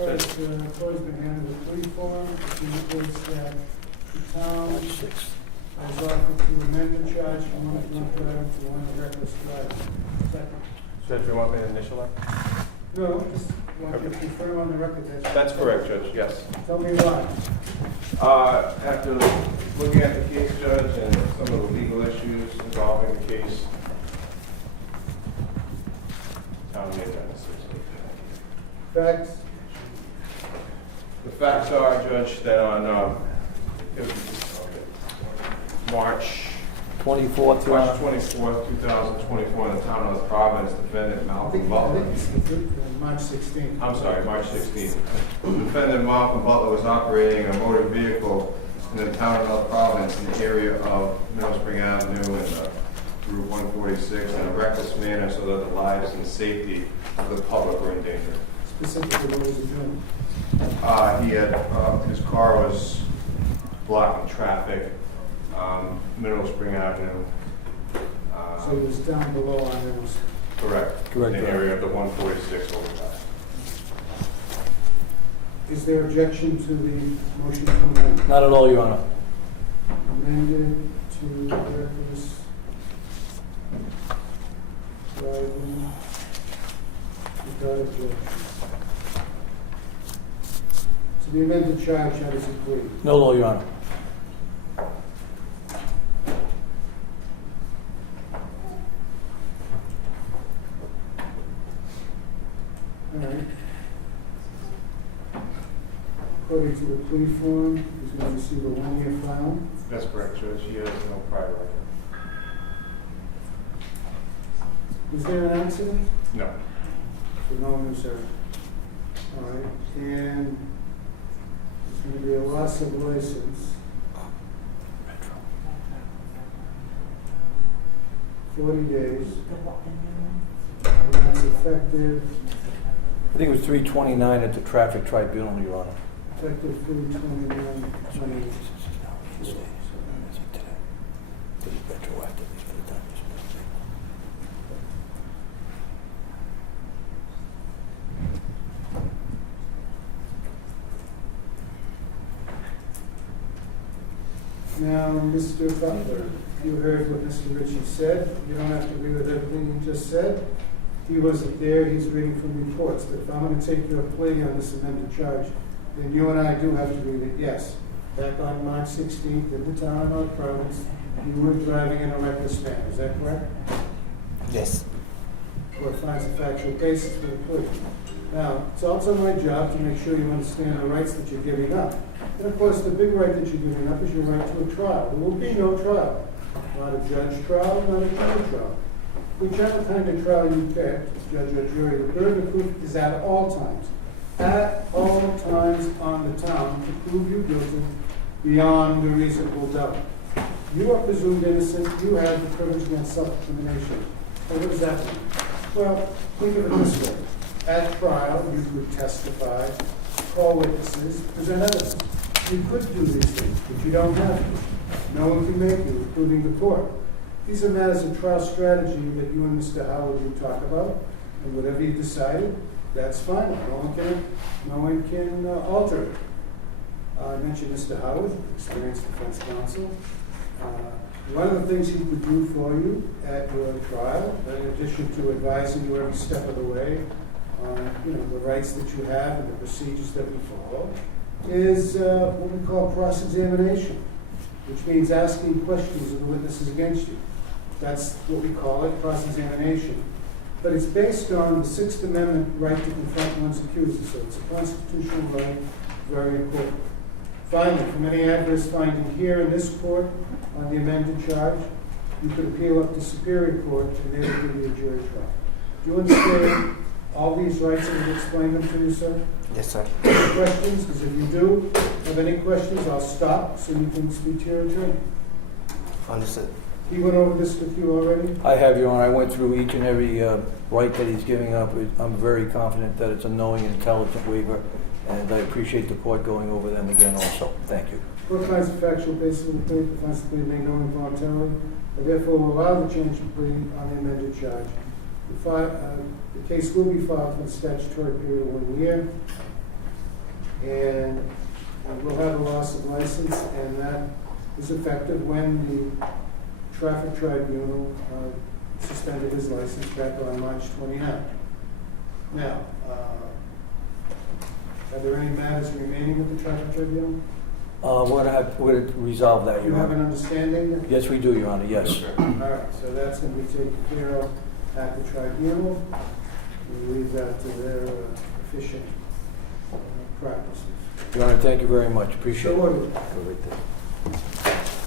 All right, Corey's been handed a plea form, which indicates that the town has offered to amend the charge from one drunk driver to one reckless driver. Second. Judge, you want me to initial that? No, just want to confirm on the record that. That's correct, Judge, yes. Tell me why. After looking at the case, Judge, and some of the legal issues involving the case, town made that decision. Facts? The facts are, Judge, that on March 24th, March 24th, 2024, in the town of Providence, defendant Malcolm Butler. March 16th. I'm sorry, March 16th. Defendant Malcolm Butler was operating a motor vehicle in the town of North Providence in the area of Middle Spring Avenue and Route 146 in a reckless manner so that the lives and safety of the public were in danger. Specifically, what was he doing? He had, his car was blocking traffic, Middle Spring Avenue. So he was down below on those. Correct. Correct. In the area of the 146 overpass. Is there objection to the motion to amend? Not at all, Your Honor. Amended to reckless driving without objection. So the amended charge, how does it plead? No law, Your Honor. All right. According to the plea form, he's going to receive a 1-year fine. That's correct, Judge. He has no prior record. Was there an accident? No. So no one was hurt. All right. And there's going to be a loss of license. 40 days. And that's effective. I think it was 329 at the traffic tribunal, Your Honor. Effective 3/29/20. Now, Mr. Butler, you heard what Mr. Ritchie said. You don't have to agree with everything he just said. He wasn't there. He's reading from reports. But if I'm going to take your plea on this amended charge, then you and I do have to agree that, yes, back on March 16th in the town of North Providence, you were driving in a reckless manner. Is that correct? Yes. Or finds a factual basis for the plea. Now, it's also my job to make sure you understand the rights that you're giving up. And of course, the big right that you're giving up is your right to a trial. There will be no trial. Not a judge trial, not a jury trial. Whichever kind of trial you pick, judge or jury, the burden of proof is at all times on the town to prove you guilty beyond a reasonable doubt. You are presumed innocent. You have the privilege against self-determination. Well, what does that mean? Well, think of it this way. At trial, you could testify, call witnesses, present evidence. You could do these things, but you don't have to. No one can make you, including the court. These are matters of trial strategy that you and Mr. Howard will talk about, and whatever you decided, that's fine. No one can alter it. I mentioned Mr. Howard, experienced defense counsel. One of the things he could do for you at your trial, in addition to advising you every step of the way on the rights that you have and the procedures that we follow, is what we call cross-examination, which means asking questions of the witnesses against you. That's what we call it, cross-examination. But it's based on the Sixth Amendment right to confront one's accuser, so it's a constitutional right, very important. Finally, from any adverse finding here in this court on the amended charge, you could appeal up to Superior Court and they will give you a jury trial. Do you understand all these rights and I've explained them to you, sir? Yes, sir. Any questions? Because if you do have any questions, I'll stop so you can speak to your attorney. Understood. He went over this with you already? I have, Your Honor. I went through each and every right that he's giving up. I'm very confident that it's a knowing and intelligent waiver, and I appreciate the court going over them again also. Thank you. Court finds the factual basis of the plea, finds the plea made known involuntarily, and therefore will allow the change of plea on the amended charge. The case will be filed for the statutory period of 1 year. and we'll have a loss of license, and that is effective when the traffic tribunal suspended his license back on March 29th. Now, are there any matters remaining with the traffic tribunal? Would resolve that, You Your have an Honor? understanding? Yes, we do, Your Honor, yes. All right, so that's going to be taken care of at the tribunal. We leave that to their efficient practices. Your Honor, thank you very much, appreciate it. So ordered. Go right there.